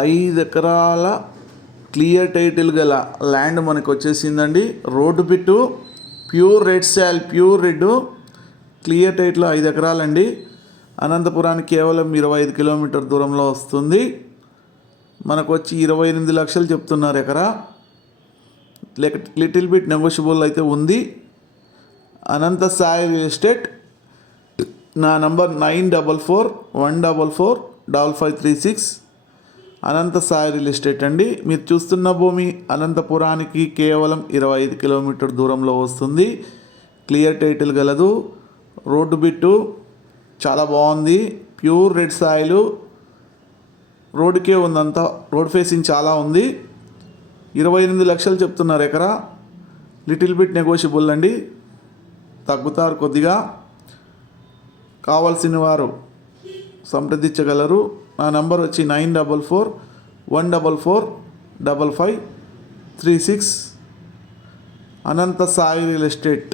5 ఎకరాల clear title గల land మనకు వచ్చేసిందండి. Road bit, pure red soil, pure red, clear title 5 ఎకరాలండి. అనంతపురానికి కేవలం 25 కిలోమీటర్ దూరంలో వస్తుంది. మనకు వచ్చి 28 లక్షలు చెప్తున్నారు ఎకరా. లిటిల్ బిట్ నెగోషియబుల్ అయితే ఉంది. అనంత సాయి రియల్ ఎస్టేట్. నా నంబర్ 9441445536. అనంత సాయి రియల్ ఎస్టేట్ అండి. మీరు చూస్తున్న భూమి అనంతపురానికి కేవలం 25 కిలోమీటర్ దూరంలో వస్తుంది. క్లియర్ టైటిల్ గలదు. రోడ్డు బిట్టు చాలా బాగుంది. ప్యూర్ రెడ్ సాయిల్, రోడ్డుకే ఉందంతా. రోడ్ ఫేసింగ్ చాలా ఉంది. 28 లక్షలు చెప్తున్నారు ఎకరా. లిటిల్ బిట్ నెగోషియబుల్ అండి, తగ్గుతారు కొద్దిగా. కావాల్సిన వారు సంప్రదించగలరు. నా నంబర్ వచ్చి 9441445536. అనంత సాయి రియల్ ఎస్టేట్.